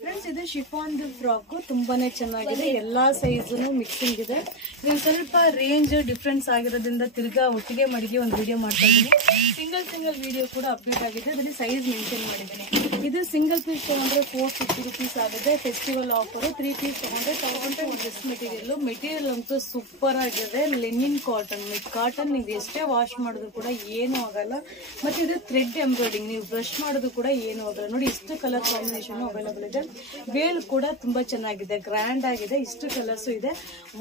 Friends, ಇದು chiffon frock ತುಂಬಾನೇ ಚೆನ್ನಾಗಿದೆ. ಎಲ್ಲಾ ಸೈಜ್ ಮಿಕ್ಸಿಂಗ್ ಇದೆ. ಇದೊಂದು ಸ್ವಲ್ಪ ರೇಂಜ್ ಡಿಫ್ರೆನ್ಸ್ ಆಗಿರೋದ್ರಿಂದ ತಿರ್ಗಾ ಒಟ್ಟಿಗೆ ಮಡಿಗೆ ಒಂದು ವಿಡಿಯೋ ಮಾಡ್ತಾ ಇದ್ದೀನಿ. ಸಿಂಗಲ್ ವಿಡಿಯೋ ಕೂಡ ಅಪ್ಡೇಟ್ ಆಗಿದೆ. ಅದರಲ್ಲಿ ಸೈಜ್ ಮೆನ್ಷನ್ ಮಾಡಿದ್ದೀನಿ. ಇದು ಸಿಂಗಲ್ ಪೀಸ್ ತಗೊಂಡ್ರೆ 450 rupees ಆಗುತ್ತೆ. ಫೆಸ್ಟಿವಲ್ ಆಫರ್ 3 ಪೀಸ್ ತಗೊಂಡ್ರೆ 1000 ಡ್ರೆಸ್ ಮೆಟೀರಿಯಲ್ ಅಂತೂ ಸೂಪರ್ ಆಗಿದೆ. ಲೆನಿನ್ ಕಾಟನ್ ನೀವು ಎಷ್ಟೇ ವಾಶ್ ಮಾಡಿದ್ರು ಕೂಡ ಏನು ಆಗಲ್ಲ. ಮತ್ತೆ ಇದು ಥ್ರೆಡ್ ಎಂಬ್ರಾಯ್ಡಿಂಗ್, ನೀವು ಬ್ರಷ್ ಮಾಡೋದು ಕೂಡ ಏನು ಆಗಲ್ಲ. ನೋಡಿ, ಇಷ್ಟು ಕಲರ್ ಕಾಂಬಿನೇಷನ್ ಅವೈಲಬಲ್ ಇದೆ. ವೇಲ್ ಕೂಡ ತುಂಬಾ ಚೆನ್ನಾಗಿದೆ, ಗ್ರ್ಯಾಂಡ್ ಆಗಿದೆ. ಇಷ್ಟು ಕಲರ್ಸ್ ಇದೆ.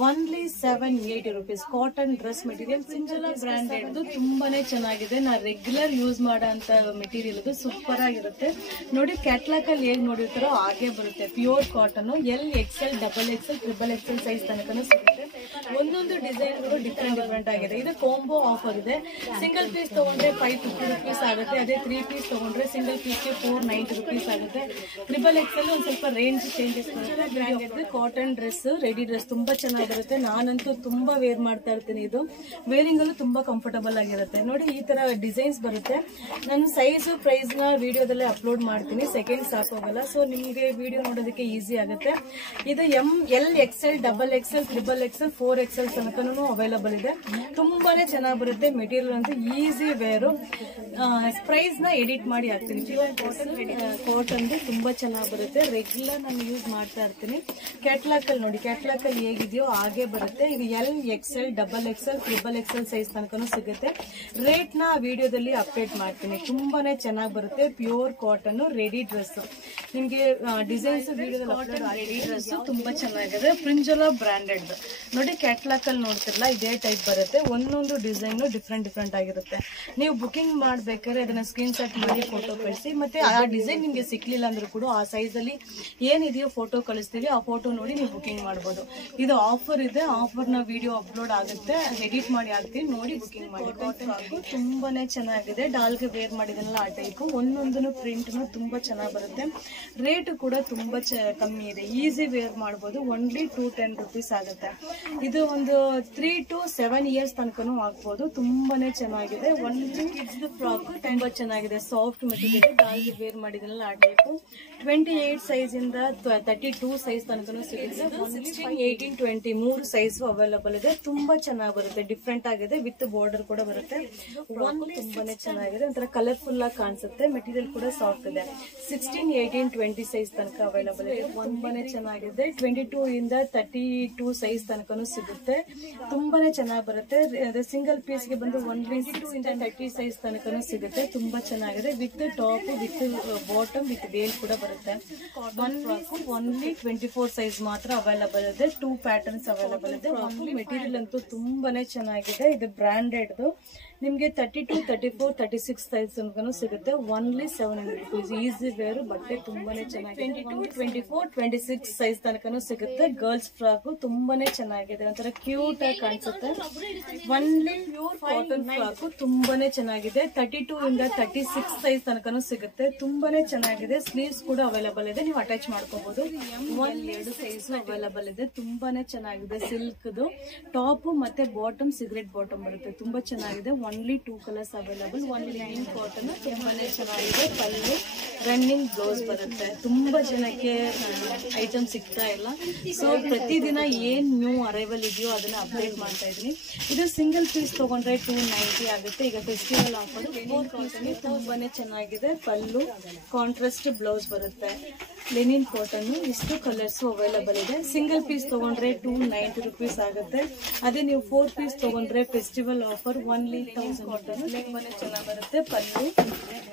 Only 780 rupees. Cotton dress material ಸಿಂಜಲಾ ಬ್ರಾಂಡೆಡ್, ತುಂಬಾನೇ ಚೆನ್ನಾಗಿದೆ. ನಾ ರೆಗ್ಯುಲರ್ ಯೂಸ್ ಮಾಡೋ ಅಂತ ಮೆಟೀರಿಯಲ್ ಇದು ಸೂಪರ್ ಆಗಿರುತ್ತೆ. ನೋಡಿ, ಕ್ಯಾಟ್ಲಾಗ್ ಅಲ್ಲಿ ಹೇಗೆ ನೋಡಿರ್ತಾರೋ ಹಾಗೆ ಬರುತ್ತೆ. Pure cotton, L, XL, XXL, XXL size ತನಕನೂ ಸಿಗುತ್ತೆ. ಒಂದೊಂದು ಡಿಸೈನ್ಗಳು ಡಿಫ್ರೆಂಟ್ ಆಗಿದೆ. ಇದು ಕಾಂಬೋ ಆಫರ್ ಇದೆ. ಸಿಂಗಲ್ ಪೀಸ್ ತಗೊಂಡ್ರೆ 550 rupees ಆಗುತ್ತೆ. ಅದೇ 3 ಪೀಸ್ ತಗೊಂಡ್ರೆ ಸಿಂಗಲ್ ಪೀಸ್ಗೆ 490 rupees ಆಗುತ್ತೆ. XXL ಒಂದು ಸ್ವಲ್ಪ ರೇಂಜ್ ಚೇಂಜಸ್ ಬರುತ್ತೆ. ಕಾಟನ್ ಡ್ರೆಸ್, ರೆಡಿ ಡ್ರೆಸ್ ತುಂಬಾ ಚೆನ್ನಾಗಿರುತ್ತೆ. ನಾನಂತೂ ತುಂಬಾ ವೇರ್ ಮಾಡ್ತಾ ಇರ್ತೀನಿ. ಇದು ವೇರಿಂಗ್ ಅಲ್ಲೂ ತುಂಬಾ ಕಂಫರ್ಟಬಲ್ ಆಗಿರುತ್ತೆ. ನೋಡಿ, ಈ ತರ ಡಿಸೈನ್ಸ್ ಬರುತ್ತೆ. ನನ್ನ ಸೈಜ್ ಪ್ರೈಸ್ ನ ವಿಡಿಯೋದಲ್ಲೇ ಅಪ್ಲೋಡ್ ಮಾಡ್ತೀನಿ. ಸೆಕೆಂಡ್ ಸಾಕೋಗಲ್ಲ, ಸೊ ನಿಮಗೆ ವಿಡಿಯೋ ನೋಡೋದಕ್ಕೆ ಈಸಿ ಆಗುತ್ತೆ. ಇದು M, L, XL, XXL, XXL, 4XL ತನಕನೂ ಅವೈಲಬಲ್ ಇದೆ. ತುಂಬಾನೇ ಚೆನ್ನಾಗಿ ಬರುತ್ತೆ. ಮೆಟೀರಿಯಲ್ ಅಂತೂ ಈಸಿ ವೇರು. ಪ್ರೈಸ್ ನ ಎಡಿಟ್ ಮಾಡಿ ಹಾಕ್ತೀನಿ. ಕಾಟನ್ ತುಂಬಾ ಚೆನ್ನಾಗಿ ಬರುತ್ತೆ. ರೆಗ್ಯುಲರ್ ನಾನು ಯೂಸ್ ಮಾಡ್ತಾ ಇರ್ತೀನಿ. ಕ್ಯಾಟ್ಲಾಗ್ ಅಲ್ಲಿ ನೋಡಿ, ಕ್ಯಾಟ್ಲಾಗ್ ಅಲ್ಲಿ ಹೇಗಿದೆಯೋ ಹಾಗೆ ಬರುತ್ತೆ. ಇದು L, XL, XXL, XXL size ತನಕನೂ ಸಿಗುತ್ತೆ. ರೇಟ್ ನ ವಿಡಿಯೋದಲ್ಲಿ ಅಪ್ಡೇಟ್ ಮಾಡ್ತೀನಿ. ತುಂಬಾನೇ ಚೆನ್ನಾಗಿ ಬರುತ್ತೆ. Pure cotton ready dress. ನಿಮ್ಗೆ ಡಿಸೈನ್ಸ್ ರೆಡಿ ಡ್ರೆಸ್ ತುಂಬಾ ಚೆನ್ನಾಗಿದೆ. ಫ್ರಿಂಜಲಾ ಬ್ರಾಂಡೆಡ್. ನೋಡಿ, ಕ್ಯಾಟ್ಲಾಗ್ ಅಲ್ಲಿ ನೋಡ್ತಿರಲ್ಲ, ಇದೇ ಟೈಪ್ ಬರುತ್ತೆ. ಒಂದೊಂದು ಡಿಸೈನ್ ಡಿಫ್ರೆಂಟ್ ಆಗಿರುತ್ತೆ. ನೀವು ಬುಕಿಂಗ್ ಮಾಡ್ಬೇಕಾದ್ರೆ ಅದನ್ನ ಸ್ಕ್ರೀನ್ ಶಾಟ್ ಮಾಡಿ ಫೋಟೋ ಕಳಿಸಿ. ಮತ್ತೆ ಆ ಡಿಸೈನ್ ನಿಮ್ಗೆ ಸಿಕ್ಲಿಲ್ಲ ಅಂದ್ರೂ ಕೂಡ ಆ ಸೈಜ್ ಅಲ್ಲಿ ಏನಿದೆಯೋ ಫೋಟೋ ಕಳಿಸ್ತೀವಿ. ಆ ಫೋಟೋ ನೋಡಿ ನೀವು ಬುಕಿಂಗ್ ಮಾಡಬಹುದು. ಇದು ಆಫರ್ ಇದೆ. ಆಫರ್ ನ ವಿಡಿಯೋ ಅಪ್ಲೋಡ್ ಆಗುತ್ತೆ, ಎಡಿಟ್ ಮಾಡಿ ಹಾಕ್ತೀನಿ, ನೋಡಿ ಬುಕಿಂಗ್ ಮಾಡಿ. ತುಂಬಾನೇ ಚೆನ್ನಾಗಿದೆ. ಡಾಲ್ಗೆ ವೇರ್ ಮಾಡಿದನಲ್ಲ ಆ ಟೈಪ್. ಒಂದೊಂದು ಪ್ರಿಂಟ್ ತುಂಬಾ ಚೆನ್ನಾಗಿ ಬರುತ್ತೆ. ರೇಟ್ ಕೂಡ ತುಂಬಾ ಕಮ್ಮಿ ಇದೆ. ಈಸಿ ವೇರ್ ಮಾಡಬಹುದು. ಓನ್ಲಿ 210 rupees ಆಗುತ್ತೆ. ಇದು ಒಂದು 3 to 7 years ತನಕನೂ ಹಾಕ್ಬೋದು. ತುಂಬಾನೇ ಚೆನ್ನಾಗಿದೆ. ಒಂದು ಕಿಡ್ಸ್ ಫ್ರಾಕ್ ತುಂಬಾ ಚೆನ್ನಾಗಿದೆ. Soft material. ಡಾಲ್ಗೆ ವೇರ್ ಮಾಡಿದನಲ್ಲ ಆ ಟೈಪ್. 28 ಸೈಜ್ ಇಂದ 32 ಸೈಜ್ ತನಕನೂ ಸಿಗುತ್ತೆ. 16, 18, 20 3 ಸೈಜ್ ಅವೈಲಬಲ್ ಇದೆ. ತುಂಬಾ ಚೆನ್ನಾಗಿ ಬರುತ್ತೆ. ಡಿಫ್ರೆಂಟ್ ಆಗಿದೆ. ವಿತ್ ಬಾರ್ಡರ್ ಕೂಡ ಬರುತ್ತೆ. ತುಂಬಾನೇ ಚೆನ್ನಾಗಿದೆ. ಒಂಥರ ಕಲರ್ಫುಲ್ ಆಗಿ ಕಾಣಿಸುತ್ತೆ. ಮೆಟೀರಿಯಲ್ ಕೂಡ ಸಾಫ್ಟ್ ಇದೆ. 16, 18, 20 ಸೈಜ್ ತನಕ ಅವೈಲಬಲ್ ಇದೆ. ತುಂಬಾನೇ ಚೆನ್ನಾಗಿದೆ. 22 ಇಂದ 32 ಸೈಜ್ ತನಕನೂ ಸಿಗುತ್ತೆ. ತುಂಬಾನೇ ಚೆನ್ನಾಗಿ ಬರುತ್ತೆ. ಸಿಂಗಲ್ ಪೀಸ್ ಗೆ ಬಂದು 22 ಇಂದ 30 ಸೈಜ್ ತನಕನೂ ಸಿಗುತ್ತೆ. ತುಂಬಾ ಚೆನ್ನಾಗಿದೆ. With top, with bottom, with veil ಕೂಡ ಬರುತ್ತೆ. ಓನ್ಲಿ 24 ಸೈಜ್ ಮಾತ್ರ ಅವೈಲಬಲ್ ಇದೆ. 2 ಪ್ಯಾಟರ್ನ್ಸ್ ಅವೈಲಬಲ್ ಇದೆ. ಮೆಟೀರಿಯಲ್ ಅಂತೂ ತುಂಬಾನೇ ಚೆನ್ನಾಗಿದೆ. ಇದು ಬ್ರಾಂಡೆಡ್. ನಿಮ್ಗೆ 32, 34, 36 ಸೈಜ್ ತನಕನೂ ಸಿಗುತ್ತೆ. Only 700 rupees. Easy wear. ಬಟ್ಟೆ ತುಂಬಾನೇ ಚೆನ್ನಾಗಿದೆ. 22, 24, 26 ಸೈಜ್ ತನಕನೂ ಸಿಗುತ್ತೆ. ಗರ್ಲ್ಸ್ ಫ್ರಾಕ್ ತುಂಬಾನೇ ಚೆನ್ನಾಗಿದೆ. ಒಂಥರ ಕ್ಯೂಟ್ ಆಗಿ ಕಾಣಿಸುತ್ತೆ. ಓನ್ಲಿ ಪ್ಯೂರ್ ಕಾಟನ್ ಫ್ರಾಕ್ ತುಂಬಾನೇ ಚೆನ್ನಾಗಿದೆ. 32 ಇಂದ 36 ಸೈಜ್ ತನಕನೂ ಸಿಗುತ್ತೆ. ತುಂಬಾನೇ ಚೆನ್ನಾಗಿದೆ. ಸ್ಲೀವ್ಸ್ ಕೂಡ ಅವೈಲಬಲ್ ಇದೆ. ನೀವು ಅಟ್ಯಾಚ್ ಮಾಡ್ಕೋಬಹುದು. 2 ಸೈಜ್ ಅವೈಲಬಲ್ ಇದೆ. ತುಂಬಾನೇ ಚೆನ್ನಾಗಿದೆ. ಸಿಲ್ಕ್ ಟಾಪ್ ಮತ್ತೆ ಬಾಟಮ್ ಸಿಗರೆಟ್ ಬಾಟಮ್ ಬರುತ್ತೆ. ತುಂಬಾ ಚೆನ್ನಾಗಿದೆ. Only 2 colours available. Only cotton ತುಂಬಾನೇ ಚೆನ್ನಾಗಿದೆ. ಪಲ್ಲು, ರನ್ನಿಂಗ್ ಬ್ಲೌಸ್ ಬರುತ್ತೆ. ತುಂಬಾ ಜನಕ್ಕೆ ಐಟಮ್ ಸಿಗ್ತಾ ಇಲ್ಲ. ಸೊ ಪ್ರತಿದಿನ ಏನ್ ನ್ಯೂ ಅರೈವಲ್ ಇದೆಯೋ ಅದನ್ನ ಅಪ್ಡೇಟ್ ಮಾಡ್ತಾ ಇದೀನಿ. ಇದು ಸಿಂಗಲ್ ಪೀಸ್ ತಗೊಂಡ್ರೆ 290 ಆಗುತ್ತೆ. ಈಗ ಫೆಸ್ಟಿವಲ್ ಆಫರ್. ತುಂಬಾನೇ ಚೆನ್ನಾಗಿದೆ. ಪಲ್ಲು, ಕಾಂಟ್ರಾಸ್ಟ್ ಬ್ಲೌಸ್ ಬರುತ್ತೆ. Lenin cotton. ಇಷ್ಟು ಕಲರ್ಸ್ ಅವೈಲಬಲ್ ಇದೆ. ಸಿಂಗಲ್ ಪೀಸ್ ತಗೊಂಡ್ರೆ 290 rupees ಆಗುತ್ತೆ. ಅದೇ ನೀವು 4 ಪೀಸ್ ತಗೊಂಡ್ರೆ ಫೆಸ್ಟಿವಲ್ ಆಫರ್ ಓನ್ಲಿ 1000 ಕಾಟನ್. ತುಂಬಾನೇ ಚೆನ್ನಾಗಿ ಬರುತ್ತೆ. ಪಲ್ಲು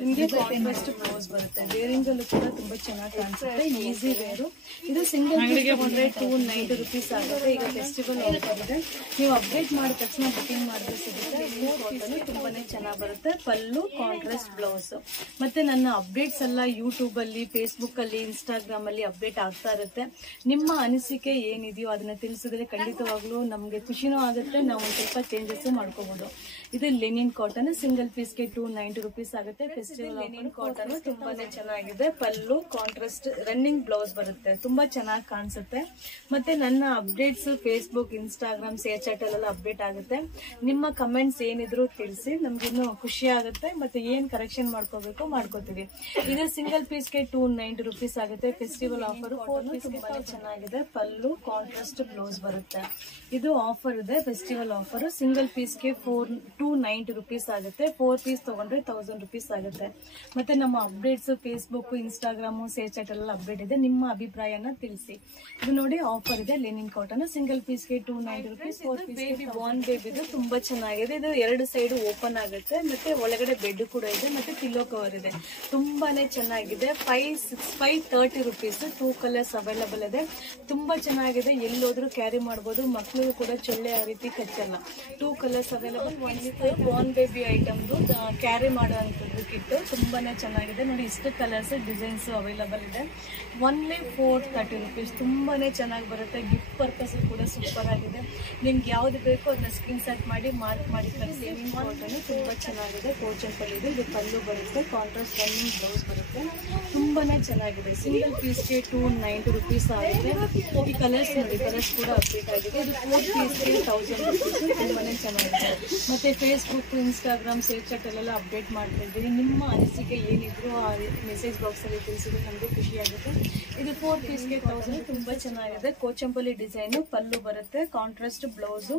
ನಿಮ್ಗೆ ಕಾಂಟ್ರಾಸ್ಟ್ ಬ್ಲೌಸ್ ಬರುತ್ತೆ. ವೇರಿಂಗ್ ಅಲ್ಲೂ ಕೂಡ ತುಂಬಾ ಚೆನ್ನಾಗಿ ಕಾಣಿಸುತ್ತೆ. Easy wear. ಇದು ಸಿಂಗಲ್ ಪೀಸ್ ತಗೊಂಡ್ರೆ 290 rupees ಆಗುತ್ತೆ. ಈಗ ಫೆಸ್ಟಿವಲ್ ಆಫರ್ ಇದೆ. ನೀವು ಅಪ್ಡೇಟ್ ಮಾಡಿದ ತಕ್ಷಣ ಬುಕಿಂಗ್ ಮಾಡಿದ್ರೆ ಸಿಗುತ್ತೆ. ಕಾಟನ್ ತುಂಬಾನೇ ಚೆನ್ನಾಗಿ ಬರುತ್ತೆ. ಪಲ್ಲು, ಕಾಂಟ್ರಾಸ್ಟ್ ಬ್ಲೌಸ್. ಮತ್ತೆ ನನ್ನ ಅಪ್ಡೇಟ್ಸ್ ಎಲ್ಲ ಯೂಟ್ಯೂಬ್ ಅಲ್ಲಿ, ಫೇಸ್ಬುಕ್ ಅಲ್ಲಿ, ಇನ್ಸ್ಟಾಗ್ರಾಮ್ ಅಲ್ಲಿ ಅಪ್ಡೇಟ್ ಆಗ್ತಾ ಇರುತ್ತೆ. ನಿಮ್ಮ ಅನಿಸಿಕೆ ಏನಿದೆಯೋ ಅದನ್ನ ತಿಳಿಸಿದ್ರೆ ಖಂಡಿತವಾಗ್ಲೂ ನಮ್ಗೆ ಖುಷಿನೂ ಆಗುತ್ತೆ. ನಾವು ಒಂದು ಸ್ವಲ್ಪ ಚೇಂಜಸ್ ಮಾಡ್ಕೋಬಹುದು. ಇದು ಲೆನಿನ್ ಕಾಟನ್ ಸಿಂಗಲ್ ಪೀಸ್ಗೆ 290 rupees ಆಗುತ್ತೆ. ಫೆಸ್ಟಿವಲ್ ಲೆನಿನ್ ಕಾಟನ್ ತುಂಬಾನೇ ಚೆನ್ನಾಗಿದೆ. ಪಲ್ಲು ಕಾಂಟ್ರಾಸ್ಟ್ ರನ್ನಿಂಗ್ ಬ್ಲೌಸ್ ಬರುತ್ತೆ, ತುಂಬಾ ಚೆನ್ನಾಗಿ ಕಾಣಿಸುತ್ತೆ. ಮತ್ತೆ ನನ್ನ updates Facebook, Instagram, ShareChat ಅಲ್ಲೆಲ್ಲ ಅಪ್ಡೇಟ್ ಆಗುತ್ತೆ. ನಿಮ್ಮ ಕಮೆಂಟ್ಸ್ ಏನಿದ್ರು ತಿಳಿಸಿ, ನಮ್ಗಿನ್ನೂ ಖುಷಿ ಆಗುತ್ತೆ. ಮತ್ತೆ ಏನ್ ಕರೆಕ್ಷನ್ ಮಾಡ್ಕೋಬೇಕು ಮಾಡ್ಕೋತೀವಿ. ಇದು ಸಿಂಗಲ್ ಪೀಸ್ಗೆ 290 rupees ಆಗುತ್ತೆ. ಫೆಸ್ಟಿವಲ್ ಆಫರ್ 4 ಪೀಸ್ ತುಂಬಾನೇ ಚೆನ್ನಾಗಿದೆ. ಪಲ್ಲು ಕಾಂಟ್ರಾಸ್ಟ್ ಬ್ಲೌಸ್ ಬರುತ್ತೆ. ಇದು ಆಫರ್ ಇದೆ, ಫೆಸ್ಟಿವಲ್ ಆಫರ್. ಸಿಂಗಲ್ ಪೀಸ್ಗೆ 290 rupees ಆಗುತ್ತೆ. 4 ಪೀಸ್ ತಗೊಂಡ್ರೆ 1000 rupees ಆಗುತ್ತೆ. ಮತ್ತೆ ನಮ್ಮ updates Facebook, Instagram, ShareChat ಎಲ್ಲ ಅಪ್ಡೇಟ್ ಇದೆ. ನಿಮ್ಮ ಅಭಿಪ್ರಾಯನ ತಿಳಿಸಿ. ಇದು ನೋಡಿ ಆಫರ್ ಇದೆ ಲೆನಿನ್ ಕಾಟನ್ ಸಿಂಗಲ್ ಪೀಸ್ಗೆ 290 rupees. 4 ಪೀಸ್ ಬೇಬಿ ಬಾರ್ನ್ ಬೇಬಿದು ತುಂಬಾ ಚೆನ್ನಾಗಿದೆ. ಇದು 2 ಸೈಡ್ ಓಪನ್ ಆಗುತ್ತೆ. ಮತ್ತೆ ಒಳಗಡೆ ಬೆಡ್ ಕೂಡ ಇದೆ. ಮತ್ತೆ ಪಿಲ್ಲೋ ಕವರ್ ಇದೆ. ತುಂಬಾನೇ ಚೆನ್ನಾಗಿದೆ. 530 rupees. 2 ಕಲರ್ಸ್ ಅವೈಲಬಲ್ ಇದೆ. ತುಂಬಾ ಚೆನ್ನಾಗಿದೆ. ಎಲ್ಲೋದ್ರೂ ಕ್ಯಾರಿ ಮಾಡಬಹುದು. ಮಕ್ಕಳು ಕೂಡ ಚೊಳ್ಳೆ ಆ ರೀತಿ ಕಚ್ಚಲ್ಲ. 2 ಕಲರ್ಸ್ ಅವೈಲಬಲ್. ಬಾರ್ನ್ ಬೇಬಿ ಐಟಮ್ದು ಕ್ಯಾರಿ ಮಾಡುವಂಥದ್ದು ಕಿಟ್ ತುಂಬಾನೇ ಚೆನ್ನಾಗಿದೆ. ನೋಡಿ ಇಷ್ಟು ಕಲರ್ಸ್ ಡಿಸೈನ್ಸ್ ಅವೈಲಬಲ್ ಇದೆ. Only 430 rupees. ತುಂಬಾನೇ ಚೆನ್ನಾಗಿ ಬರುತ್ತೆ. ಗಿಫ್ಟ್ ಪರ್ಪಸ್ ಕೂಡ ಸೂಪರ್ ಆಗಿದೆ. ನಿಮ್ಗೆ ಯಾವ್ದು ಬೇಕೋ ಅದನ್ನ ಸ್ಕ್ರೀನ್ ಶಾಟ್ ಮಾಡಿ ಮಾರ್ಕ್ ಮಾಡಿ ಕಳಿಸಿ. ಕಾಟನ್ ತುಂಬಾ ಚೆನ್ನಾಗಿದೆ. ಕೋಚಂಪಲ್ ಇದೆ. ಇದು ಪಲ್ಲು ಬರುತ್ತೆ. ಕಾಂಟ್ರಾಸ್ಟ್ ರನ್ನಿಂಗ್ ಬ್ಲೌಸ್ ಬರುತ್ತೆ. ತುಂಬಾನೇ ಚೆನ್ನಾಗಿದೆ. ಸಿಂಗಲ್ ಪೀಸ್ಗೆ 290 rupees ಆಗುತ್ತೆ. ಈ ಕಲರ್ಸ್ ನೋಡಿ, ಕಲರ್ಸ್ ಕೂಡ ಅಪ್ಡೇಟ್ ಆಗಿದೆ. ಇದು 4 ಪೀಸ್ಗೆ 1000 rupees. ತುಂಬಾನೇ ಚೆನ್ನಾಗಿದೆ. ಮತ್ತೆ ಫೇಸ್ಬುಕ್, ಇನ್ಸ್ಟಾಗ್ರಾಮ್, ಶೇರ್ ಚಾಟ್ ಅಲ್ಲೆಲ್ಲ ಅಪ್ಡೇಟ್ ಮಾಡ್ತಾ ಇದ್ದೀವಿ. ನಿಮ್ಮ ಅನಿಸಿಕೆ ಏನಿದ್ರು ಆ ಮೆಸೇಜ್ ಬಾಕ್ಸ್ ಅಲ್ಲಿ ತಿಳಿಸಿದ್ರೆ ನಮಗೆ ಖುಷಿ ಆಗುತ್ತೆ. ಇದು 4 ಪೀಸ್ಗೆ 1000. ತುಂಬಾ ಚೆನ್ನಾಗಿದೆ. ಕೋಚಂಪಲ್ಲಿ ಡಿಸೈನ್ ಪಲ್ಲು ಬರುತ್ತೆ. Contrast blouse.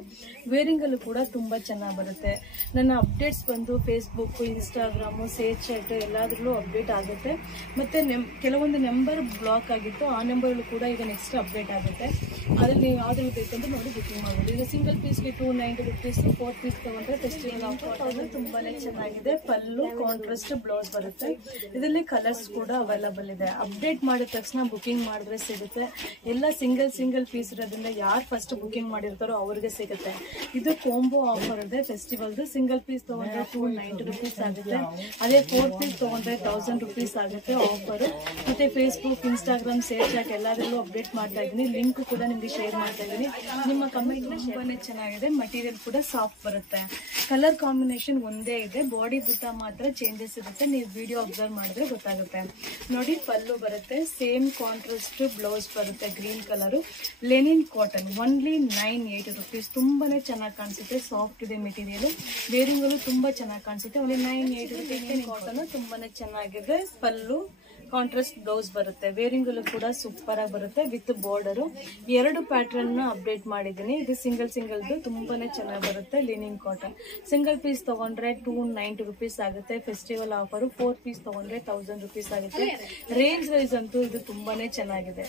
ವೇರಿಂಗ್ ಅಲ್ಲೂ ಕೂಡ ತುಂಬಾ ಚೆನ್ನಾಗಿ ಬರುತ್ತೆ. ನನ್ನ ಅಪ್ಡೇಟ್ಸ್ ಬಂದು ಫೇಸ್ಬುಕ್, ಇನ್ಸ್ಟಾಗ್ರಾಮ್, ಶೇರ್ ಚಾಟ್ ಎಲ್ಲಾದ್ರಲ್ಲೂ ಅಪ್ಡೇಟ್ ಆಗುತ್ತೆ. ಮತ್ತೆ ಕೆಲವೊಂದು ನಂಬರ್ ಬ್ಲಾಕ್ ಆಗಿತ್ತು. ಆ ನಂಬರ್ ಕೂಡ ಈಗ ನೆಕ್ಸ್ಟ್ ಅಪ್ಡೇಟ್ ಆಗುತ್ತೆ. ಅದ್ರಲ್ಲಿ ನೀವು ಯಾವ್ದ್ರಲ್ಲಿ ಬೇಕಂದ್ರೆ ನೋಡಿ ಬುಕಿಂಗ್ ಮಾಡ್ಬೋದು. ಈಗ ಸಿಂಗಲ್ ಪೀಸ್ಗೆ 290 rupees. 4 ಪೀಸ್ ತಗೊಂಡ್ರೆ ಫೆಸ್ಟಿವಲ್ ಆಫರ್ ತುಂಬಾನೇ ಚೆನ್ನಾಗಿದೆ. ಪಲ್ಲು ಕಾಂಟ್ರಾಸ್ಟ್ ಬ್ಲೌಸ್ ಬರುತ್ತೆ. ಇದರಲ್ಲಿ ಕಲರ್ಸ್ ಕೂಡ ಅವೈಲಬಲ್ ಇದೆ. ಅಪ್ಡೇಟ್ ಮಾಡಿದ ತಕ್ಷಣ ಬುಕಿಂಗ್ ಮಾಡಿದ್ರೆ ಸಿಗುತ್ತೆ. ಎಲ್ಲ ಸಿಂಗಲ್ ಪೀಸ್ ಇರೋದ್ರಿಂದ ಯಾರು ಫಸ್ಟ್ ಬುಕಿಂಗ್ ಮಾಡಿರ್ತಾರೋ ಅವ್ರಿಗೆ ಸಿಗುತ್ತೆ. ಇದು ಕಾಂಬೋ ಆಫರ್ ಇದೆ ಫೆಸ್ಟಿವಲ್ದು. ಸಿಂಗಲ್ ಪೀಸ್ ತಗೊಂಡ್ರೆ 290 rupees ಆಗುತ್ತೆ. ಅದೇ 4 ಪೀಸ್ ತಗೊಂಡ್ರೆ 1000 rupees ಆಗುತ್ತೆ ಆಫರ್. ಮತ್ತೆ ಫೇಸ್ಬುಕ್, ಇನ್ಸ್ಟಾಗ್ರಾಮ್, ಶೇರ್ ಚಾಟ್ ಎಲ್ಲದರಲ್ಲೂ ಅಪ್ಡೇಟ್ ಮಾಡ್ತಾ ಇದ್ದೀನಿ. ಲಿಂಕ್ ಕೂಡ ನಿಮ್ಗೆ ಶೇರ್ ಮಾಡ್ತಾ ಇದ್ದೀನಿ. ನಿಮ್ಮ ಕಮೆಂಟ್ ತುಂಬಾನೇ ಚೆನ್ನಾಗಿದೆ. ಮಟೀರಿಯಲ್ ಕೂಡ ಸಾಫ್ಟ್ ಬರುತ್ತೆ. ಕಲರ್ ಕಾಂಬಿನೇಷನ್ ಒಂದೇ ಇದೆ. ಬಾಡಿ ಬುಟ್ಟ ಮಾತ್ರ ಚೇಂಜಸ್ ಇರುತ್ತೆ. ನೀವು ವಿಡಿಯೋ ಅಬ್ಸರ್ವ್ ಮಾಡಿದ್ರೆ ಗೊತ್ತಾಗುತ್ತೆ. ನೋಡಿ ಪಲ್ಲು ಬರುತ್ತೆ. ಸೇಮ್ ಕಾಂಟ್ರಾಸ್ಟ್ ಬ್ಲೌಸ್ ಬರುತ್ತೆ. Green colour Lenin cotton only 980 rupees. ತುಂಬಾನೇ ಚೆನ್ನಾಗಿ ಕಾಣಿಸುತ್ತೆ. ಸಾಫ್ಟ್ ಇದೆ ಮೆಟೀರಿಯಲ್. ವೇರಿಂಗ್ ಅಲ್ಲೂ ತುಂಬಾ ಚೆನ್ನಾಗಿ ಕಾಣಿಸುತ್ತೆ. ಒಳ್ಳೆ 980 rupees. ಕಾಟನ್ ತುಂಬಾನೇ ಚೆನ್ನಾಗಿದೆ. ಪಲ್ಲು ಕಾಂಟ್ರಾಸ್ಟ್ ಬ್ಲೌಸ್ ಬರುತ್ತೆ. ವೇರಿಂಗ್ ಅಲ್ಲೂ ಕೂಡ ಸೂಪರ್ ಆಗಿ ಬರುತ್ತೆ ವಿತ್ ಬಾರ್ಡರ್. 2 ಪ್ಯಾಟರ್ನ್ ನ ಅಪ್ಡೇಟ್ ಮಾಡಿದ್ದೀನಿ. ಇದು ಸಿಂಗಲ್ದು ತುಂಬಾನೇ ಚೆನ್ನಾಗಿ ಬರುತ್ತೆ. ಲಿನಿನ್ ಕಾಟನ್ ಸಿಂಗಲ್ ಪೀಸ್ ತಗೊಂಡ್ರೆ 290 rupees ಆಗುತ್ತೆ. ಫೆಸ್ಟಿವಲ್ ಆಫರ್ 4 ಪೀಸ್ ತಗೊಂಡ್ರೆ 1000 rupees ಆಗುತ್ತೆ. ರೇಂಜ್ ವೈಸ್ ಅಂತೂ ಇದು ತುಂಬಾನೇ ಚೆನ್ನಾಗಿದೆ.